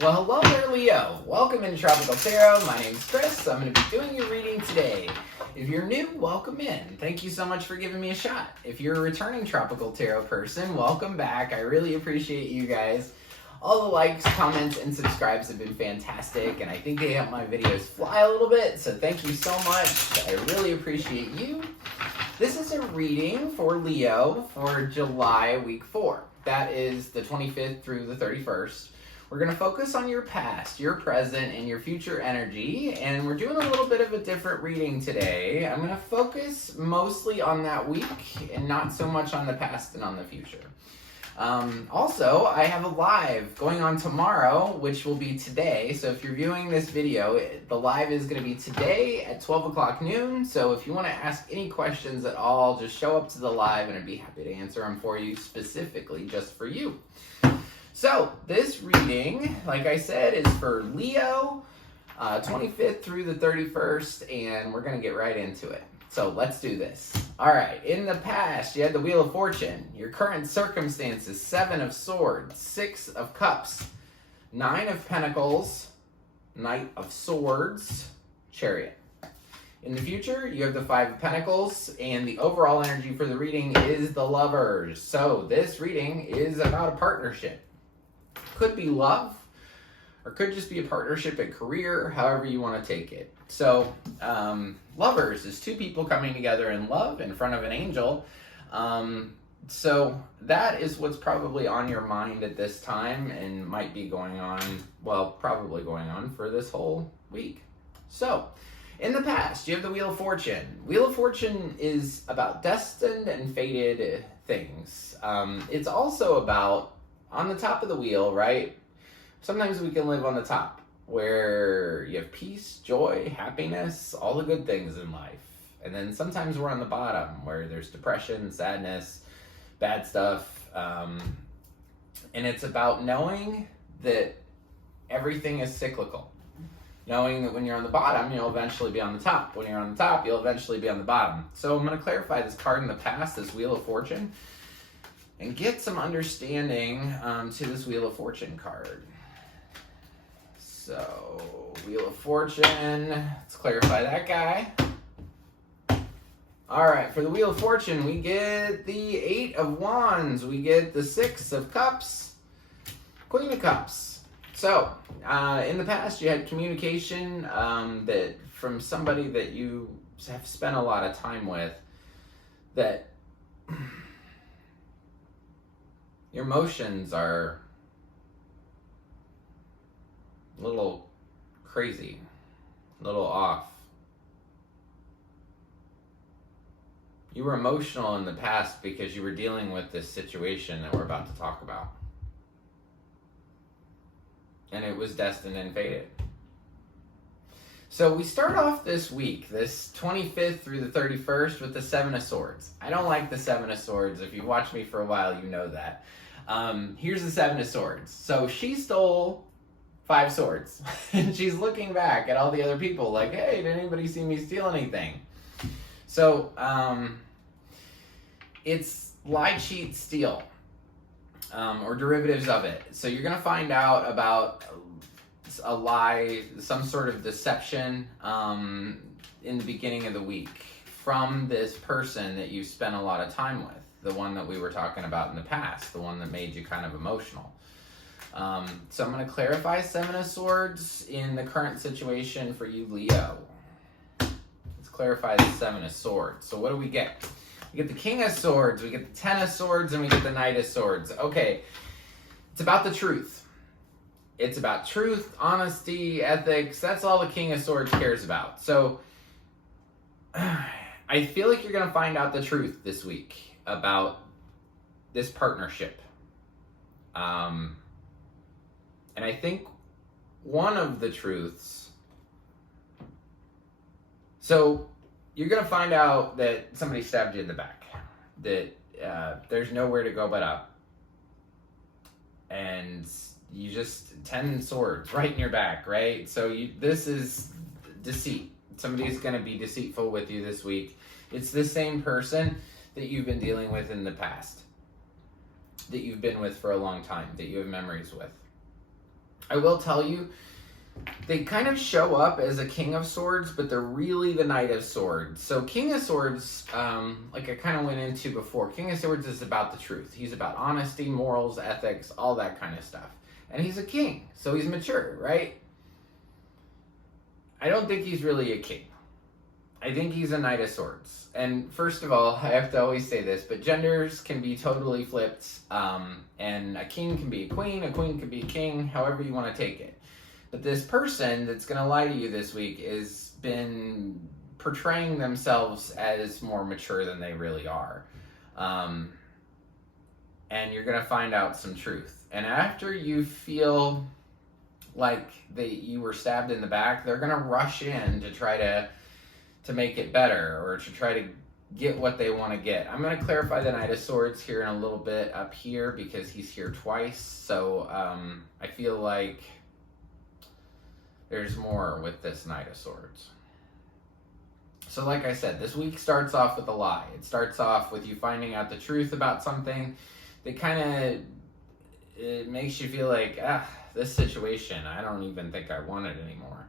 Well, hello there, Leo. Welcome into Tropical Tarot. My name is Chris. I'm going to be doing your reading today. If you're new, welcome in. Thank you so much for giving me a shot. If you're a returning Tropical Tarot person, welcome back. I really appreciate you guys. All the likes, comments, and subscribes have been fantastic, and I think they help my videos fly a little bit, so thank you so much. I really appreciate you. This is a reading for Leo for July week 4. That is the 25th through the 31st. We're going to focus on your past, your present, and your future energy, and we're doing a little bit of a different reading today. I'm going to focus mostly on that week and not so much on the past and on the future. Also, I have a live going on tomorrow, which will be today. So if you're viewing this video, the live is going to be today at 12 o'clock noon. So if you want to ask any questions at all, just show up to the live and I'd be happy to answer them for you specifically just for you. So this reading, like I said, is for Leo, 25th through the 31st, and we're going to get right into it. So let's do this. All right, in the past, you had the Wheel of Fortune. Your current circumstances, 7 of Swords, 6 of Cups, 9 of Pentacles, Knight of Swords, Chariot. In the future, you have the 5 of Pentacles, and the overall energy for the reading is the Lovers. So this reading is about a partnership. Could be love, or could just be a partnership at career, however you want to take it. So, Lovers is 2 people coming together in love in front of an angel. So that is what's probably on your mind at this time and might be going on, well, probably going on for this whole week. So, in the past, you have the Wheel of Fortune. Wheel of Fortune is about destined and fated things. It's also about on the top of the wheel, right? Sometimes we can live on the top where you have peace, joy, happiness, all the good things in life. And then sometimes we're on the bottom where there's depression, sadness, bad stuff. And it's about knowing that everything is cyclical. Knowing that when you're on the bottom, you'll eventually be on the top. When you're on the top, you'll eventually be on the bottom. So I'm going to clarify this card in the past, this Wheel of Fortune, and get some understanding to this Wheel of Fortune card. So, Wheel of Fortune, let's clarify that guy. All right, for the Wheel of Fortune, we get the 8 of Wands, we get the 6 of Cups, Queen of Cups. So, in the past, you had communication that from somebody that you have spent a lot of time with, that your emotions are a little crazy, a little off. You were emotional in the past because you were dealing with this situation that we're about to talk about. And it was destined and fated. So we start off this week, this 25th through the 31st, with the 7 of Swords. I don't like the 7 of Swords. If you've watched me for a while, you know that. Here's the 7 of Swords. So she stole 5 swords. And she's looking back at all the other people like, hey, did anybody see me steal anything? So it's lie, cheat, steal, or derivatives of it. So you're going to find out about a lie, some sort of deception in the beginning of the week from this person that you've spent a lot of time with, the one that we were talking about in the past, the one that made you kind of emotional. So I'm going to clarify 7 of Swords in the current situation for you, Leo. Let's clarify the 7 of Swords. So what do we get? We get the King of Swords, we get the 10 of Swords, and we get the Knight of Swords. Okay, it's about the truth. It's about truth, honesty, ethics. That's all the King of Swords cares about. So I feel like you're going to find out the truth this week about this partnership. And I think one of the truths, so you're going to find out that somebody stabbed you in the back, that there's nowhere to go but up. And you just 10 swords right in your back, right? So this is deceit. Somebody's going to be deceitful with you this week. It's the same person that you've been dealing with in the past, that you've been with for a long time, that you have memories with. I will tell you, they kind of show up as a King of Swords, but they're really the Knight of Swords. So King of Swords, like I kind of went into before, King of Swords is about the truth. He's about honesty, morals, ethics, all that kind of stuff. And he's a king, so he's mature, right? I don't think he's really a king. I think he's a Knight of Swords. And first of all, I have to always say this, but genders can be totally flipped. And a king can be a queen can be a king, however you want to take it. But this person that's going to lie to you this week has been portraying themselves as more mature than they really are. And you're going to find out some truth. And after you feel like you were stabbed in the back, they're going to rush in to try to make it better or to try to get what they want to get. I'm going to clarify the Knight of Swords here in a little bit up here because he's here twice. So I feel like there's more with this Knight of Swords. So like I said, this week starts off with a lie. It starts off with you finding out the truth about something that kind of, it makes you feel like, this situation, I don't even think I want it anymore.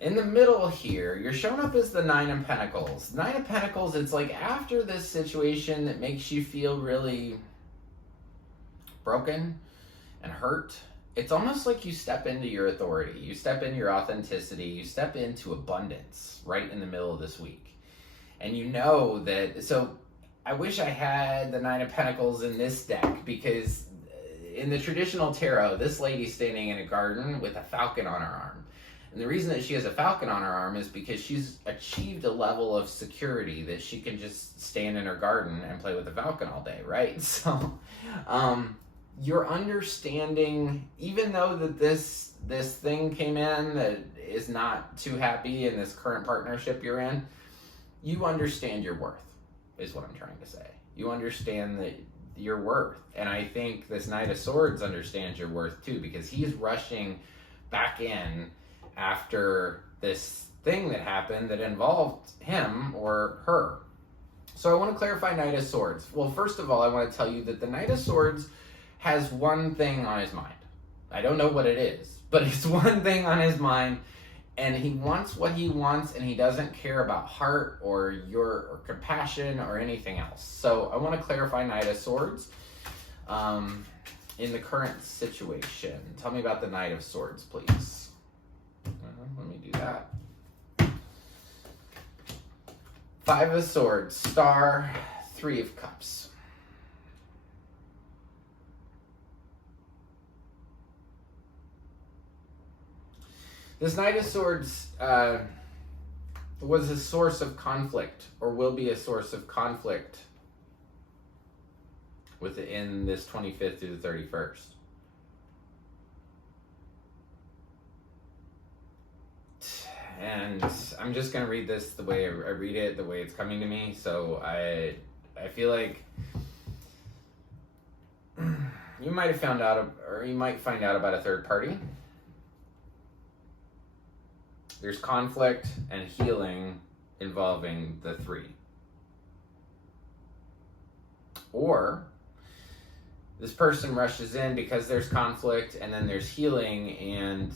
In the middle here, you're showing up as the Nine of Pentacles. Nine of Pentacles, it's like after this situation that makes you feel really broken and hurt, it's almost like you step into your authority. You step into your authenticity. You step into abundance right in the middle of this week. And you know that, so I wish I had the Nine of Pentacles in this deck because in the traditional tarot, this lady's standing in a garden with a falcon on her arm. And the reason that she has a falcon on her arm is because she's achieved a level of security that she can just stand in her garden and play with the falcon all day, right? So, you're understanding, even though that this thing came in that is not too happy in this current partnership you're in, you understand your worth, is what I'm trying to say. You understand that your worth. And I think this Knight of Swords understands your worth too, because he's rushing back in after this thing that happened that involved him or her. So I want to clarify Knight of Swords. Well, first of all, I want to tell you that the Knight of Swords has one thing on his mind. I don't know what it is, but it's one thing on his mind, and he wants what he wants, and he doesn't care about heart or compassion or anything else. So I want to clarify Knight of Swords in the current situation. Tell me about the Knight of Swords, please. Let me do that. Five of Swords, Star, Three of Cups. This Knight of Swords was a source of conflict, or will be a source of conflict within this 25th through the 31st. And I'm just going to read this the way I read it, the way it's coming to me. So I feel like you might have found out, or you might find out about a third party. There's conflict and healing involving the three. Or this person rushes in because there's conflict, and then there's healing and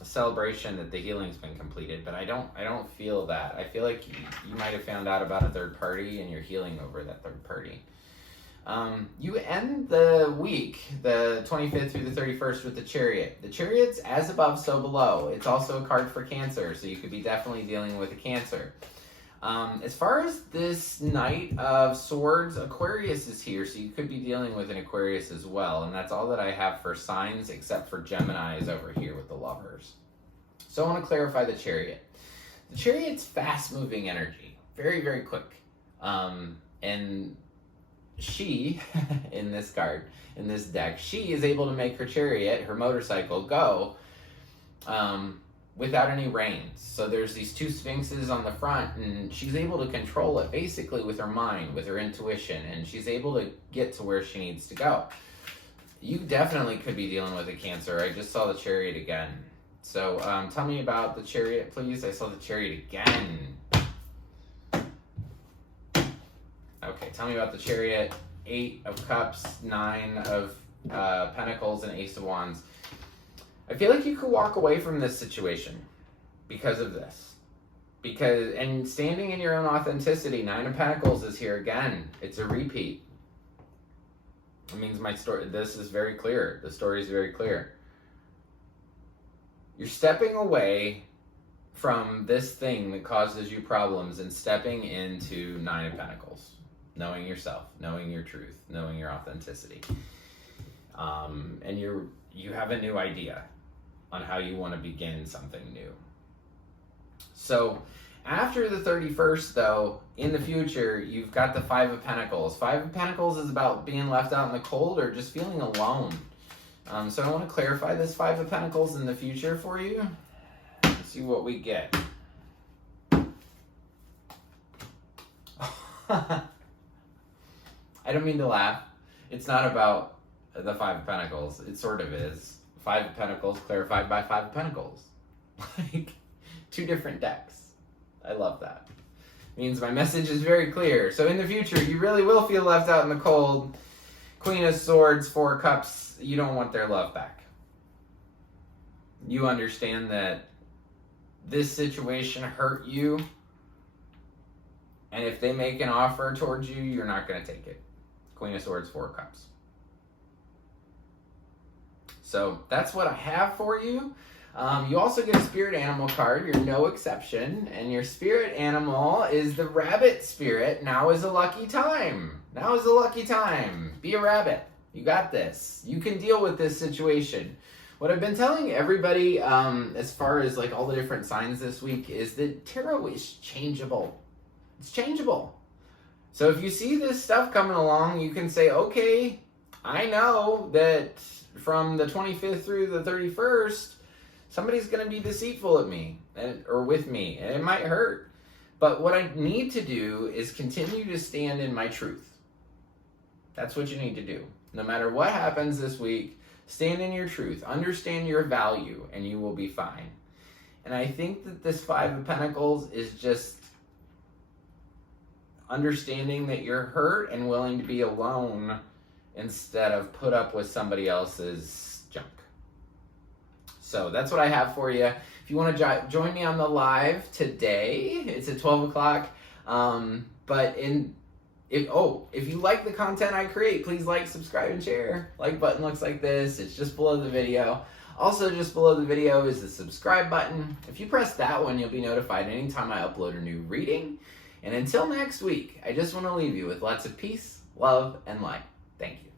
a celebration that the healing's been completed. But I don't feel that. I feel like you might have found out about a third party and you're healing over that third party. You end the week, the 25th through the 31st, with the Chariot. The Chariot's as above, so below. It's also a card for Cancer, so you could be definitely dealing with a Cancer. As far as this Knight of Swords, Aquarius is here, so you could be dealing with an Aquarius as well. And that's all that I have for signs, except for Gemini is over here with the Lovers. So I want to clarify the Chariot. The Chariot's fast-moving energy, very, very quick. And she, in this card, in this deck, she is able to make her chariot, her motorcycle, go without any reins. So there's these two sphinxes on the front, and she's able to control it basically with her mind, with her intuition, and she's able to get to where she needs to go. You definitely could be dealing with a Cancer. I just saw the Chariot again. So tell me about the Chariot, please. I saw the Chariot again. Okay, tell me about the Chariot. 8 of Cups, 9 of Pentacles and Ace of Wands. I feel like you could walk away from this situation because of this. And standing in your own authenticity, Nine of Pentacles is here again. It's a repeat. It means this is very clear. The story is very clear. You're stepping away from this thing that causes you problems and stepping into Nine of Pentacles. Knowing yourself, knowing your truth, knowing your authenticity. And you have a new idea on how you want to begin something new. So after the 31st, though, in the future, you've got the Five of Pentacles. Five of Pentacles is about being left out in the cold or just feeling alone. So I want to clarify this Five of Pentacles in the future for you. Let's see what we get. I don't mean to laugh. It's not about the Five of Pentacles. It sort of is. Five of Pentacles clarified by Five of Pentacles. Like, two different decks. I love that. Means my message is very clear. So in the future, you really will feel left out in the cold. Queen of Swords, Four of Cups, you don't want their love back. You understand that this situation hurt you. And if they make an offer towards you, you're not going to take it. Queen of Swords, Four of Cups. So that's what I have for you. You also get a spirit animal card. You're no exception. And your spirit animal is the rabbit spirit. Now is a lucky time. Now is a lucky time. Be a rabbit. You got this. You can deal with this situation. What I've been telling everybody as far as like all the different signs this week is that tarot is changeable. It's changeable. So if you see this stuff coming along, you can say, okay, I know that from the 25th through the 31st, somebody's going to be deceitful at me or with me, and it might hurt. But what I need to do is continue to stand in my truth. That's what you need to do. No matter what happens this week, stand in your truth. Understand your value, and you will be fine. And I think that this Five of Pentacles is just understanding that you're hurt and willing to be alone instead of put up with somebody else's junk. So that's what I have for you. If you want to join me on the live today, it's at 12 o'clock. If you like the content I create, please like, subscribe, and share. Like button looks like this. It's just below the video. Also, just below the video is the subscribe button. If you press that one, you'll be notified anytime I upload a new reading. And until next week, I just want to leave you with lots of peace, love, and light. Thank you.